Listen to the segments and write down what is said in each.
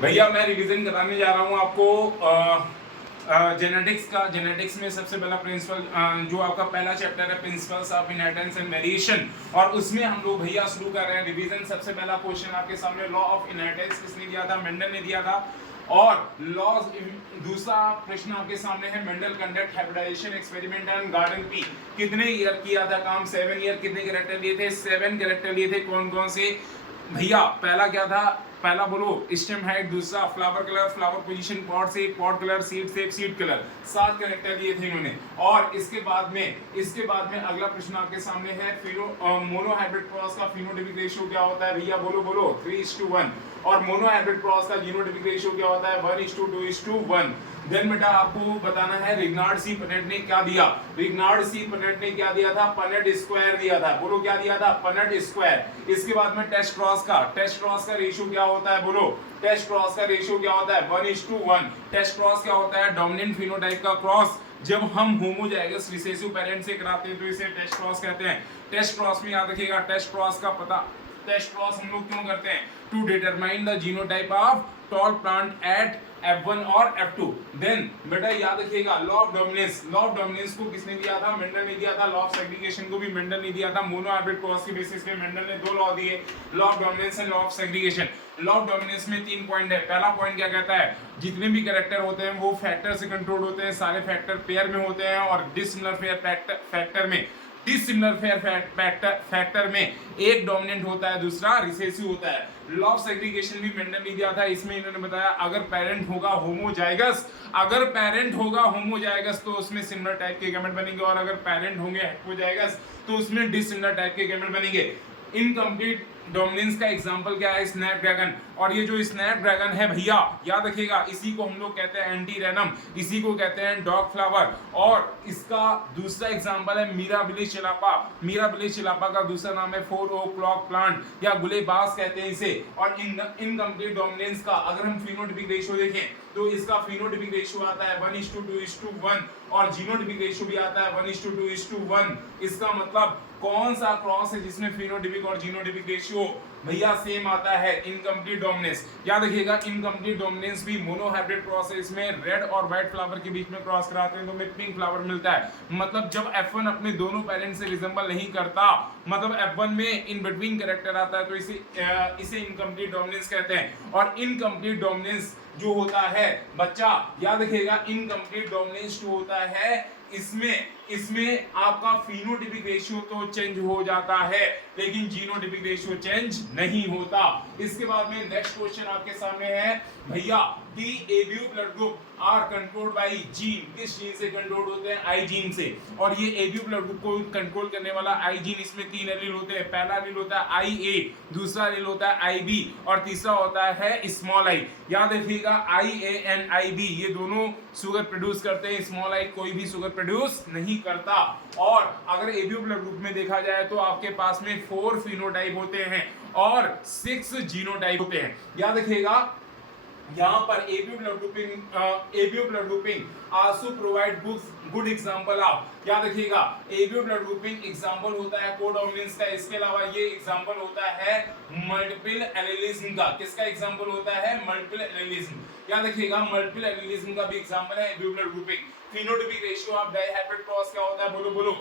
भैया मैं रिवीजन कराने जा रहा हूँ आपको जेनेटिक्स का। जेनेटिक्स में सबसे पहला प्रिंसिपल जो आपका पहला चैप्टर है principles of inheritance and variation, और उसमें हम लोग भैया शुरू कर रहे हैं रिवीजन। सबसे पहला क्वेश्चन आपके सामने लॉ ऑफ इनहेरिटेंस किसने दिया था? मेंडल ने दिया था। और लॉज दूसरा प्रश्न आपके सामने है Mendel conduct hybridization experiment and garden pea. कितने ईयर किया था काम? 7 ईयर। कितने कैरेक्टर लिए थे? 7 कैरेक्टर लिए थे। कौन कौन से भैया? पहला क्या था? पहला बोलो स्टेम हाइट, दूसरा flower colour, flower position, pot shape, pot colour, seed shape, seed colour. 7 character दिए थे इन्होंने। और इसके बाद में अगला प्रश्न आपके सामने है मोनो हाइब्रिड क्रॉस का फिनोटाइपिक रेशियो क्या होता है? भैया बोलो बोलो 3:1। और मोनो हाइब्रिड क्रॉस का जीनोटाइपिक रेशियो क्या होता है? 1:2:1। देन बेटा आपको बताना है रिग्नार्ड सी पनेट ने क्या दिया? रिग्नार्ड सी पनेट ने क्या दिया था? पनेट स्क्वायर दिया था। बोलो क्या दिया था? Punnett square. इसके बाद में टेस्ट क्रॉस का रेशियो क्या होता है? बोलो टेस्ट क्रॉस का रेशियो क्या होता है? 1:1। टेस्ट क्रॉस क्या होता है? डोमिनेंट फिनोटाइप का क्रॉस जब हम होमोजाइगस रिसेसिव पेरेंट से कराते हैं तो इसे टेस्ट क्रॉस कहते हैं। टेस्ट क्रॉस में याद रखिएगा, टेस्ट क्रॉस का पता, टेस्ट क्रॉस हम लोग क्यों करते हैं? To determine the genotype of tall plant at F1 और F2। देन बेटा याद रखिएगा law of dominance. Law of dominance को किसने दिया था? मेंडल ने दिया था। लॉ ऑफ सेग्रीगेशन को भी मेंडल ने दिया था। मोनो हाइब्रिड क्रॉस के बेसिस पे मेंडल ने 2 लॉ दिए, law of dominance and law of segregation. Law of dominance में 3 पॉइंट है। पहला पॉइंट क्या कहता है? जितने भी कैरेक्टर होते हैं वो फैक्टर से कंट्रोल होते हैं, सारे फैक्टर पेयर में होते हैं, और डिसिमिलर फैक्टर में एक डोमिनेंट होता है, दूसरा रिसेसिव होता है। लॉ ऑफ सेग्रीगेशन भी मेंडल ने दिया था। इसमें इन्होंने बताया अगर पेरेंट होगा होमोजाइगस तो उसमें सिमिलर टाइप के गैमेट बनेंगे, और अगर पेरेंट होंगे हेटेरोजाइगस तो उसमें डिसिमिलर टाइप के गैमेट बनेंगे। इनकम्प्लीट डोमिनेंस का एग्जांपल क्या है? स्नैपड्रैगन। और ये जो स्नैपड्रैगन है भैया याद रखिएगा, इसी को हम लोग कहते हैं एंटीरेनम, इसी को कहते हैं डॉग फ्लावर। और इसका दूसरा एग्जांपल है मीराबिलिस चिलापा। मीराबिलिस चिलापा का दूसरा नाम है 4 o'clock प्लांट या गुलेबास कहते हैं इसे। और इनकम्प्लीट डोमिनेंस का अगर हम फिनोटाइपिक रेशियो देखें तो इसका फिनोटाइपिक रेशियो आता है 1:2:1, और जीनोटाइपिक रेशियो भी आता है 1:2:1। इसका मतलब कौन सा क्रॉस है जिसमें फिनोटाइपिक और जीनोटाइपिक रेशियो भैया सेम आता है? Incomplete dominance. याद रखिएगा इनकम्प्लीट डोमिनेंस भी मोनो हाइब्रिड क्रॉस है। इसमें रेड और व्हाइट फ्लावर के बीच में क्रॉस कराते हैं तो हमें पिंक फ्लावर मिलता है। मतलब जब F1 अपने दोनों पेरेंट से रिजेंबल नहीं करता, मतलब F1 में इन बिटवीन कैरेक्टर आता है, तो इसे इनकम्प्लीट डोमिनेंस कहते हैं। और इनकम्प्लीट डोमिनेंस जो होता है बच्चा याद रखिएगा, इनकम्प्लीट डोमिनेंस जो होता है इसमें आपका फिनोटाइपिक रेशियो तो चेंज हो जाता है लेकिन जीनोटाइपिक रेशियो चेंज नहीं होता। इसके बाद में नेक्स्ट क्वेश्चन आपके सामने है भैया कि ABO blood group are controlled by gene. किस जीन से कंट्रोल होते हैं? आई जीन से। और ये एबीयू ब्लड ग्रुप को कंट्रोल करने वाला आई जीन, इसमें 3 एलील होते हैं। पहला एलील होता है IA, दूसरा एलील होता है IB, और तीसरा होता है स्मॉल आई। याद रखिएगा IA एंड IB ये दोनों शुगर प्रोड्यूस करते हैं, स्मॉल आई कोई भी शुगर प्रोड्यूस नहीं करता। और अगर एबीयू ब्लड ग्रुप में देखा जाए तो आपके पास में 4 फिनोटाइप होते हैं और 6 जीनोटाइप होते हैं। याद रखिएगा यहाँ पर ABU blood grouping also provide good example of. याद रखिएगा एबीयू ब्लड ग्रुपिंग एग्जांपल होता है कोडोमिनेंस का। इसके अलावा ये एग्जांपल होता है मल्टीपल एलिलिज्म का। किसका एग्जांपल होता है? Multiple allelism. याद रखिएगा मल्टीपल एलिलिज्म का भी एग्जांपल है ABU blood grouping. Phenotypic ratio of dihybrid cross क्या होता है? बोलो बोलो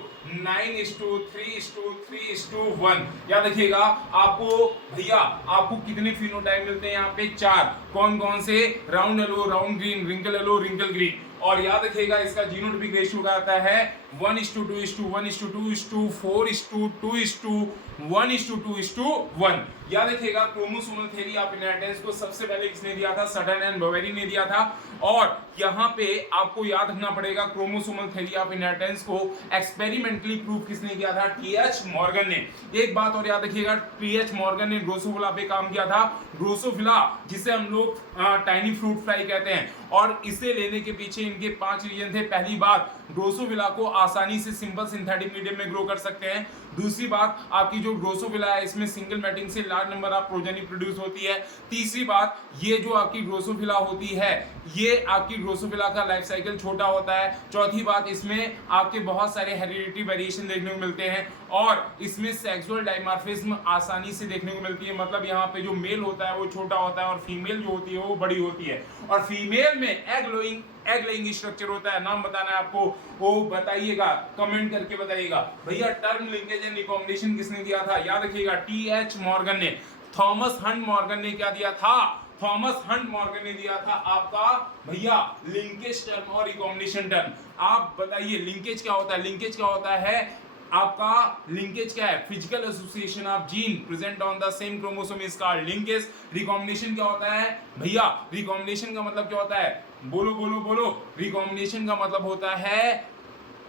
9:3:3:1। याद रखिएगा आपको कितने फिनोटाइप मिलते हैं? यहाँ पे 4। कौन कौन से? Round yellow, round green, wrinkle yellow, wrinkle green. और याद रखिएगा इसका जीनोटाइपिक रेशियो क्या आता है? 1:2:1:2:4:2:1:2:1। याद रखिएगा क्रोमोसोमल थ्योरी ऑफ इनहेरिटेंस को सबसे पहले किसने दिया था? सटन एंड बोवेरी ने दिया था। और यहाँ पे आपको याद रखना पड़ेगा क्रोमोसोमल थ्योरी ऑफ इनहेरिटेंस को एक्सपेरिमेंटली प्रूव किसने किया था? TH मॉर्गन ने। एक बात और याद रखिएगा, TH मॉर्गन ने ड्रोसोफिला पे काम किया था। ड्रोसोफिला जिसे हम लोग टाइनी फ्रूट फ्लाई कहते हैं, और इसे लेने के पीछे इनके 5 रीजन थे। पहली बात, ड्रोसोफिला को आसानी से सिंपल सिंथेटिक मीडियम में ग्रो कर सकते हैं। दूसरी बात, आपकी जो ड्रोसोफिला है इसमें सिंगल मैटिंग से large number of progeny produce होती है। तीसरी बात, ये जो आपकी ड्रोसोफिला होती है ये आपकी ड्रोसोफिला का लाइफ साइकिल छोटा होता है। चौथी बात, इसमें आपके बहुत सारे हेरिडिटी वेरिएशन देखने को मिलते हैं। और इसमें सेक्सुअल डायमॉर्फिज्म आसानी से देखने को मिलती है, मतलब यहाँ पे जो मेल होता है वो छोटा होता है और फीमेल जो होती है वो बड़ी होती है। और फीमेल में एग लेइंग स्ट्रक्चर होता है। नाम बताना है आपको, वो बताइएगा, कमेंट करके बताइएगा। भैया टर्म लिंकेज एंड रिकॉम्बिनेशन किसने दिया था? याद रखिएगा टी.एच. मॉर्गन ने। थॉमस हंट मॉर्गन ने क्या दिया था? थॉमस हंट मॉर्गन ने दिया था आपका भैया लिंकेज टर्म और रिकॉम्बिनेशन टर्म। आप बताइए लिंकेज क्या होता है? लिंकेज क्या होता है आपका? लिंकेज क्या है? Physical association of gene present on the same chromosome is called linkage. Recombination क्या होता है भैया? रिकॉम्बिनेशन का मतलब क्या होता है? बोलो बोलो बोलो। रिकॉम्बिनेशन का मतलब होता है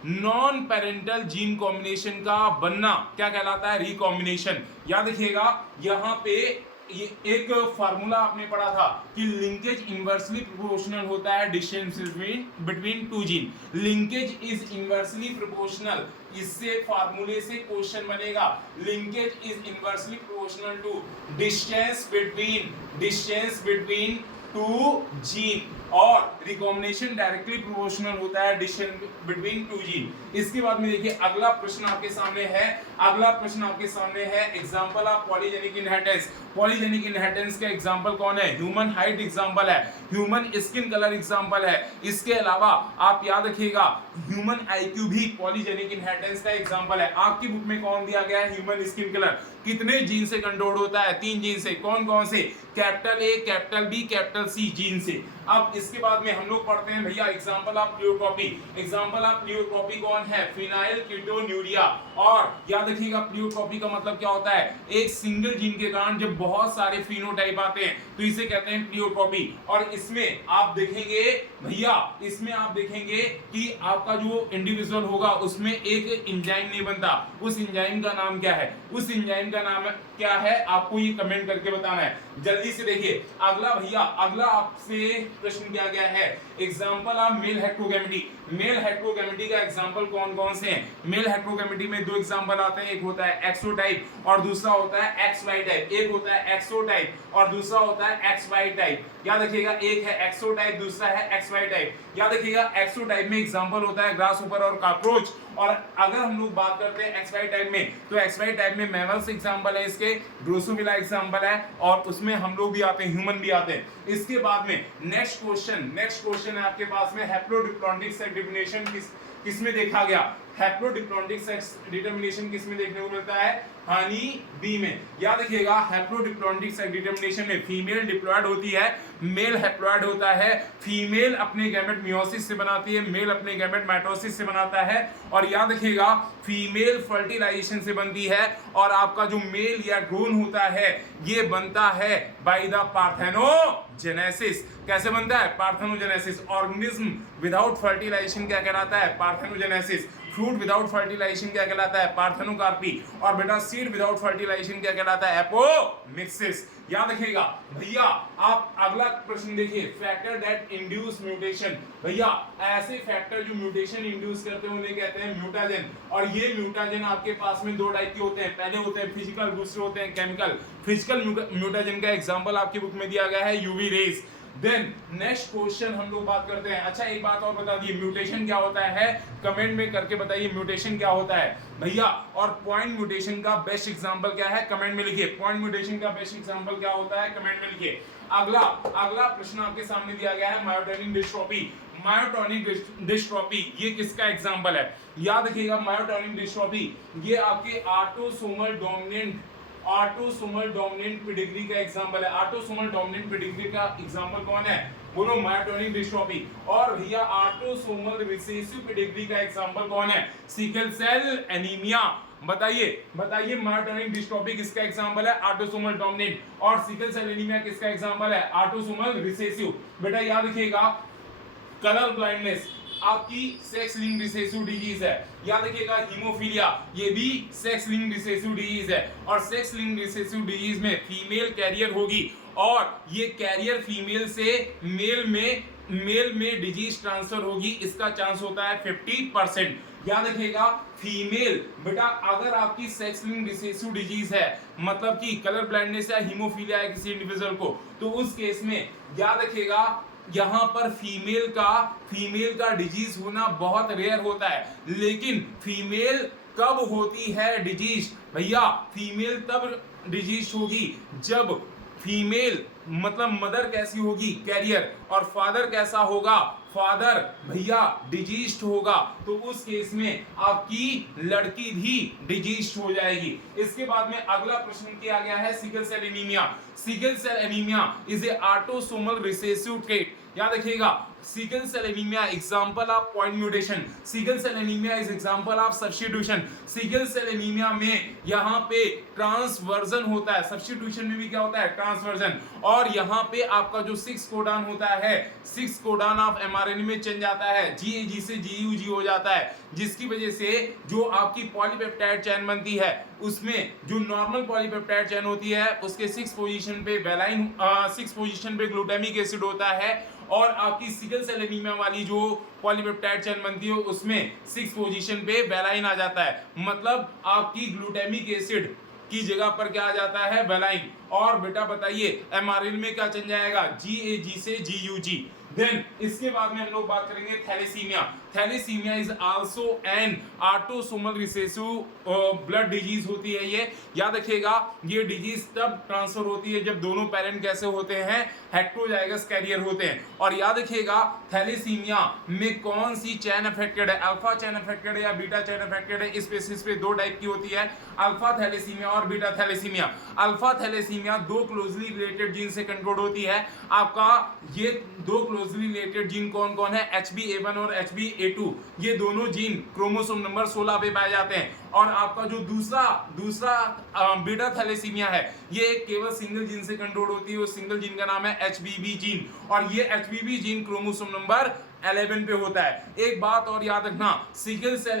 नॉन पेरेंटल जीन कॉम्बिनेशन का बनना। क्या कहलाता है? रिकॉम्बिनेशन। याद रखिएगा यहाँ पे ये एक फार्मूला आपने पढ़ा था कि लिंकेज इनवर्सली प्रोपोर्शनल होता है distance between two gene. Linkage is inversely proportional, इससे फार्मूले से क्वेश्चन बनेगा। Linkage is inversely proportional to distance between two gene, और रिकॉम्बिनेशन डायरेक्टली प्रोपोर्शनल होता है डिस्टेंस बिटवीन टू जीन। इसके बाद में देखिए अगला प्रश्न आपके सामने है। अगला प्रश्न आपके सामने है example of polygenic inheritance. Polygenic inheritance का एग्जांपल कौन है? ह्यूमन हाइट एग्जांपल है, ह्यूमन स्किन कलर एग्जांपल है। इसके अलावा आप याद रखिएगा ह्यूमन आईक्यू भी पॉलीजेनिक इनहेरिटेंस का एग्जांपल है। आपकी बुक में कौन दिया गया है? ह्यूमन स्किन कलर कितने जीन से कंट्रोल होता है? 3 जीन से। कौन कौन से? Capital A, capital B, capital C gene से। अब इसके बाद में हम लोग पढ़ते हैं भैया example of pleiotropy. Example of pleiotropy कौन है? Phenyl ketonuria. और याद रखिएगा प्लियोट्रॉपी का मतलब क्या होता है? एक सिंगल जीन के कारण जब बहुत सारे फिनोटाइप आते हैं तो इसे कहते हैं प्लियोट्रॉपी। और इसमें आप देखेंगे भैया, इसमें आप देखेंगे कि आपका जो इंडिविजुअल होगा उसमें एक एंजाइम नहीं बनता। उस एंजाइम का नाम क्या है? उस एंजाइम का नाम क्या है? आपको ये कमेंट करके बताना है। जल्दी से देखिए अगला भैया, अगला आपसे प्रश्न किया गया है एग्जांपल ऑफ मेल हेट्रोगैमेटी। मेल हेट्रोगैमेटी का एग्जांपल कौन कौन से हैं? मेल हेट्रोगैमेटी में 2 एग्जांपल आते हैं, एक होता है एक्सोटाइप और दूसरा होता है एक्सवाई टाइप। एक होता है एक्सोटाइप और दूसरा होता है एक्सवाई टाइप। याद रखिएगा एक है एक्सोटाइप, दूसरा है एक्सवाई टाइप। याद रखिएगा एक्सोटाइप में एग्जांपल होता है ग्रासहोपर और कॉकरोच। और अगर हम लोग बात करते हैं एक्सवाई टाइप में, तो एक्सवाई टाइप में मैमल्स एग्जांपल है इसके, ड्रोसोफिला एग्जांपल है, और उसमें हम लोग भी आते हैं, ह्यूमन भी आते हैं। इसके बाद में नेक्स्ट क्वेश्चन है आपके पास में हैप्लोडिप्लॉइडिक सेक्स डिटर्मिनेशन किसमें देखा गया? हैप्लोडिप्लॉइडिक सेक्स डिटर्मिनेशन किसमें देखने को मिलता है? हनी बी में। याद रखिएगा हैप्लोडिप्लॉइडिक सेक्स डिटर्मिनेशन में फीमेल डिप्लॉयड होती है, मेल हैप्लॉयड होता है। फीमेल अपने गैमेट मियोसिस से बनाती है, मेल अपने गैमेट माइटोसिस से बनाता है। और याद रखिएगा फीमेल फर्टिलाइजेशन से बनती है, और आपका जो मेल या ड्रोन होता है ये बनता है बाय द पार्थेनोजेनेसिस। कैसे बनता है? पार्थेनोजेनेसिस। ऑर्गेनिज्म विदाउट फर्टिलाइजेशन क्या कहलाता है? पार्थेनोजेनेसिस। फ्रूट विदाउट फर्टिलाइजेशन क्या कहलाता है? पार्थेनोकार्पी। और बेटा सीड विदाउट फर्टिलाइजेशन क्या कहलाता है? एपोमिक्सिस। याद रखिएगा भैया। आप अगला प्रश्न देखिए, फैक्टर दैट इंड्यूस म्यूटेशन। भैया ऐसे फैक्टर जो म्यूटेशन इंड्यूस करते हैं उन्हें कहते हैं म्यूटाजेन। और ये म्यूटाजेन आपके पास में 2 टाइप के होते हैं, पहले होते हैं फिजिकल, दूसरे होते हैं केमिकल। फिजिकल म्यूटाजेन का एग्जांपल आपकी बुक में दिया गया है UV rays. Then next question हम लोग बात करते हैं। अच्छा एक बात और बता दिए, म्यूटेशन क्या होता है? कमेंट में करके बताइए म्यूटेशन क्या होता है भैया। और पॉइंट म्यूटेशन का बेस्ट एग्जांपल क्या है? कमेंट में लिखिए। पॉइंट म्यूटेशन का बेस्ट एग्जांपल क्या होता है? कमेंट में लिखिए। अगला प्रश्न आपके सामने दिया गया है मायोटोनिक डिस्ट्रोफी। मायोटोनिक डिस्ट्रोफी ये किसका एग्जांपल है? याद रखिएगा मायोटोनिक डिस्ट्रोफी ये आपके ऑटोसोमल डोमिनेंट पेडिग्री का एग्जांपल है। ऑटोसोमल डोमिनेंट पेडिग्री का एग्जांपल कौन है? बोलो मायोटोनिक डिस्ट्रोफी। और भैया ऑटोसोमल रिसेसिव पेडिग्री का एग्जांपल कौन है? Sickle cell anaemia. बताइए मायोटोनिक डिस्ट्रोफी किसका एग्जांपल है? Autosomal dominant. और सिकल सेल एनीमिया किसका एग्जांपल है? Autosomal recessive. बेटा याद रखिएगा कलर ब्लाइंडनेस आपकी सेक्स लिंक्ड रिसेसिव डिजीज है। याद रखिएगा हीमोफीलिया ये भी सेक्स लिंक्ड रिसेसिव डिजीज है। और सेक्स लिंक्ड रिसेसिव डिजीज में फीमेल कैरियर होगी, और ये कैरियर फीमेल से मेल में डिजीज ट्रांसफर होगी। इसका चांस होता है 50%। याद रखिएगा फीमेल बेटा अगर आपकी सेक्स लिंक्ड रिसेसिव डिजीज है, मतलब कि कलर ब्लाइंडनेस या हीमोफीलिया है किसी इंडिविजुअल को, तो उस केस में याद रखिएगा यहाँ पर फीमेल का डिजीज होना बहुत रेयर होता है। लेकिन फीमेल कब होती है डिजीज? भैया फीमेल तब डिजीज होगी जब फीमेल मतलब मदर कैसी होगी? कैरियर। और फादर कैसा होगा? फादर भैया डिजीज्ड होगा, तो उस केस में आपकी लड़की भी डिजीज्ड हो जाएगी। इसके बाद में अगला प्रश्न किया गया है sickle cell anaemia. Sickle cell anaemia is a autosomal recessive trait. याद रखिएगा, sickle cell anaemia example of point mutation, sickle cell anaemia is example of substitution. Sickle cell anaemia में यहाँ पे ट्रांसवर्जन होता है, सब्स्टिट्यूशन में भी क्या होता है? ट्रांसवर्जन। और यहाँ पे आपका जो 6 कोडान होता है, 6 कोडान ऑफ एमआरएनए में चेंज आता है, जीएजी से जीयूजी हो जाता है, जिसकी वजह से जो आपकी पॉलीपेप्टाइड चेन बनती है उसमें जो नॉर्मल पॉलीपेप्टाइड चेन होती है उसके 6 पोजीशन पे वेलाइन 6 पोजीशन पे ग्लूटामिक एसिड होता है, और आपकी सिकल सेल एनीमिया वाली जो पॉलीपेप्टाइड चेन बनती है उसमें 6 पोजीशन पे वेलाइन आ जाता है। मतलब आपकी ग्लूटामिक एसिड की जगह पर क्या आ जाता है? वेलाइन। और बेटा बताइए एमआरएनए में क्या चेंज आएगा? जीएजी से जीयूजी। देन इसके बाद में हम लोग बात करेंगे thalassaemia. Thalassaemia is also an autosomal recessive blood disease होती है ये। याद रखिएगा, ये डिजीज तब ट्रांसफर होती है जब दोनों पेरेंट कैसे होते हैं? हेटेरोजाइगस कैरियर होते हैं। और याद रखिएगा थैलेसीमिया में कौन सी चेन अफेक्टेड है? अल्फा चेन अफेक्टेड है या बीटा चेन अफेक्टेड है? इस बेसिस पे दो टाइप की होती है, अल्फा थैलेसीमिया और बीटा थैलेसीमिया। अल्फा थैलेसीमिया दो क्लोजली रिलेटेड जीन से कंट्रोल होती है। आपका ये दो क्लोजली रिलेटेड जीन कौन कौन है? HbA1 और HbA2। ये दोनों जीन क्रोमोसोम नंबर 16 पे पाए जाते हैं। और आपका जो दूसरा बीटा थैलेसीमिया है, ये केवल सिंगल जीन से कंट्रोल होती है। वो सिंगल जीन का नाम है HBB जीन, और ये HBB जीन क्रोमोसोम नंबर 11 पे होता है। एक बात और याद रखना, सिकल सेल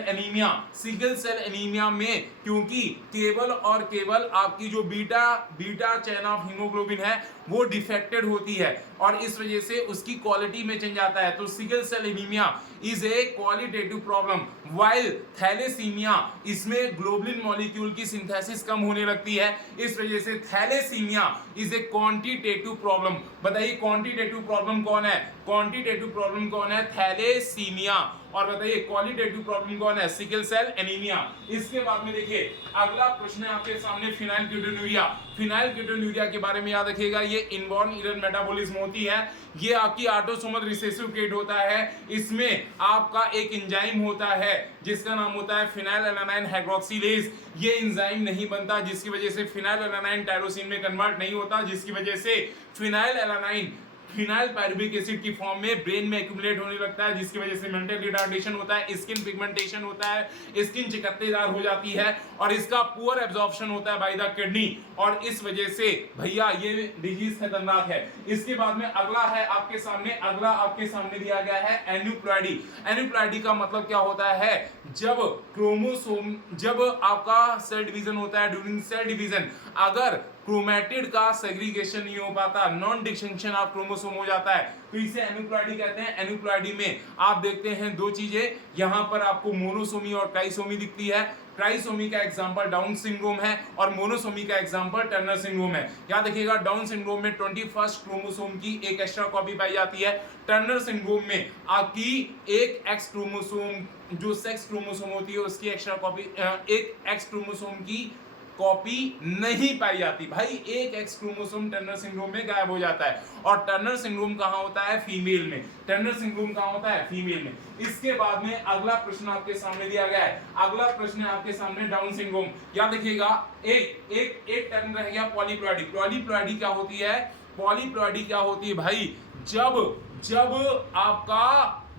एनीमिया में क्योंकि केवल और केवल आपकी जो बीटा चेन ऑफ हीमोग्लोबिन है वो डिफेक्टेड होती है, और इस वजह से उसकी क्वालिटी में चेंज आता है। तो sickle cell anaemia is a qualitative problem, while thalassaemia इसमें ग्लोबुलिन मॉलिक्यूल की सिंथेसिस कम होने लगती है। इस वजह से thalassaemia is a quantitative problem. बताइए क्वांटिटेटिव प्रॉब्लम कौन है? क्वांटिटेटिव प्रॉब्लम कौन है? थैलेसीमिया। और बताइए क्वालिटेटिव प्रॉब्लम कौन है? Sickle cell anaemia. इसके बाद में देखिए अगला प्रश्न है आपके सामने फिनाइलकीटोन्यूरिया। फिनाइलकीटोन्यूरिया के बारे में याद रखिएगा, ये इनबॉर्न एरर मेटाबॉलिज्म होती है। ये आपकी ऑटोसोमल रिसेसिव ट्रेट होता है। इसमें आपका एक एंजाइम होता है जिसका नाम होता है फिनाइलएलानाइन हाइड्रोक्सिलेज। ये एंजाइम नहीं बनता, जिसकी वजह से फिनाइलएलानाइन टायरोसिन में कन्वर्ट नहीं होता, जिसकी वजह से फिनाइलएलानाइन फिनाइल पायरुविक एसिड की फॉर्म में ब्रेन में एक्यूमुलेट होने लगता है, जिसकी वजह से मेंटल रिटार्डेशन होता है, स्किन पिगमेंटेशन होता है, स्किन चिकत्तेदार हो जाती है, और इसका पुअर एब्जॉर्प्शन होता है बाय द किडनी, और इस वजह से भैया ये डिजीज खतरनाक है। इसके बाद में अगला आपके सामने दिया गया है एन्यूप्लॉइडी। एन्यूप्लॉइडी का मतलब क्या होता है? जब आपका सेल डिवीजन होता है, ड्यूरिंग सेल डिवीजन अगर क्रोमैटिड का सेग्रीगेशन नहीं हो पाता, नॉन डिस्टिंक्शन ऑफ क्रोमोसोम हो जाता है, तो इसे एन्यूप्लॉइडी कहते हैं। एन्यूप्लॉइडी में आप देखते हैं दो चीजें, यहां पर आपको मोनोसोमी और ट्राइसोमी दिखती है। ट्राइसोमी का एग्जांपल डाउन सिंड्रोम है और मोनोसोमी का एग्जांपल टर्नर सिंड्रोम है। याद रखिएगा डाउन सिंड्रोम में 21 क्रोमोसोम की एक एक्स्ट्रा कॉपी पाई जाती है। टर्नर सिंड्रोम में आपकी एक एक्स क्रोमोसोम जो सेक्स क्रोमोसोम होती है उसकी एक्स्ट्रा कॉपी एक एक्स क्रोमोसोम की कॉपी नहीं पाई जाती। भाई एक एक्स क्रोमोसोम टर्नर सिंड्रोम में गायब हो जाता है। और टर्नर सिंड्रोम कहां होता है? फीमेल में। टर्नर सिंड्रोम कहां होता है? फीमेल में। इसके बाद में अगला प्रश्न आपके सामने दिया गया है। अगला प्रश्न है आपके सामने डाउन सिंड्रोम। याद रखिएगा एक टर्म रह गया पॉलीप्लॉइडी। पॉलीप्लॉइडी क्या होती है? पॉलीप्लॉइडी क्या होती है भाई?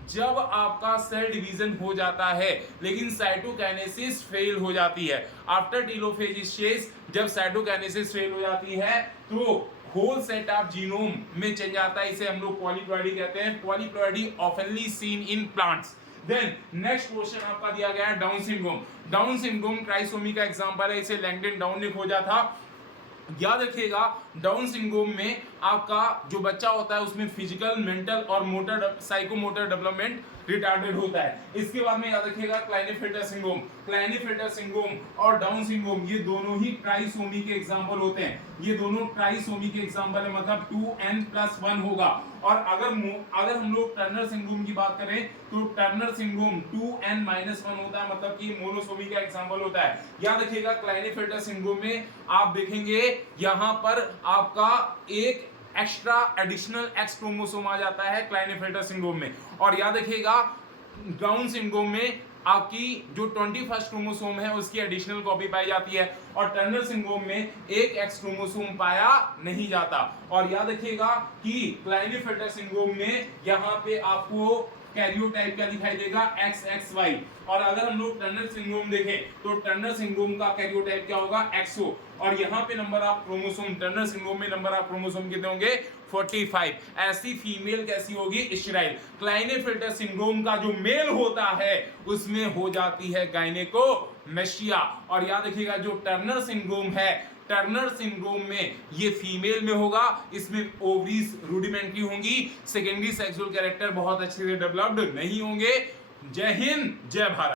जब आपका सेल डिवीजन हो जाता है लेकिन साइटोकाइनेसिस फेल हो जाती है। आफ्टर टेलोफेज स्टेज जब साइटोकाइनेसिस फेल हो जाती है तो होल सेट ऑफ जीनोम में चेंज आता है, इसे हम लोग पॉलीप्लॉइडी कहते हैं। पॉलीप्लॉइडी ऑफनली seen in plants. Then next question आपका दिया गया है Down syndrome. Down syndrome trisomy का एग्जांपल है, इसे लैंगडन डाउन ने खोजा था। याद रखिएगा डाउन सिंड्रोम में आपका जो बच्चा होता है उसमें फिजिकल, मेंटल और मोटर, साइकोमोटर डेवलपमेंट रिटार्डेड होता है। इसके बाद में याद रखिएगा क्लाइनेफेल्टर सिंड्रोम। क्लाइनेफेल्टर सिंड्रोम और डाउन सिंड्रोम ये दोनों ही ट्राइसोमी के एग्जांपल होते हैं। ये दोनों ट्राइसोमी के एग्जांपल है, मतलब 2n+1 होगा। और अगर हम लोग टर्नर सिंड्रोम की बात करें तो टर्नर सिंड्रोम 2n-1 होता है, मतलब कि मोनोसोमी का एग्जांपल होता है। याद रखिएगा क्लाइनेफेल्टर सिंड्रोम में आप देखेंगे यहां पर आपका एक एक्स्ट्रा एडिशनल एक्स क्रोमोसोम आ जाता है क्लाइनेफेल्टर सिंड्रोम में। और याद रखिएगा डाउन सिंड्रोम में आपकी जो 21st क्रोमोसोम है उसकी एडिशनल कॉपी पाई जाती है, और टर्नर सिंड्रोम में एक एक्स क्रोमोसोम पाया नहीं जाता। और याद रखिएगा कि क्लाइनेफेल्टर सिंड्रोम में यहां पे आपको कैरियोटाइप क्या दिखाई देगा, XXY। और अगर हम लोग टर्नर सिंड्रोम देखें तो टर्नर सिंड्रोम का कैरियोटाइप क्या होगा, XO। और यहाँ पे number of chromosome, Turner syndrome में नंबर ऑफ क्रोमोसोम कितने होंगे, 45। ऐसी फीमेल कैसी होगी, स्टेराइल। क्लाइनेफेल्टर सिंड्रोम का जो मेल होता है उसमें हो जाती है गायनेकोमेस्टिया। और याद रखिएगा जो टर्नर सिंड्रोम है, टर्नर सिंड्रोम में ये फीमेल में होगा, इसमें ओवरीज रूडिमेंट्री होंगी, सेकेंडरी सेक्सुअल कैरेक्टर बहुत अच्छे से डेवलप्ड नहीं होंगे। जय हिंद, जय भारत।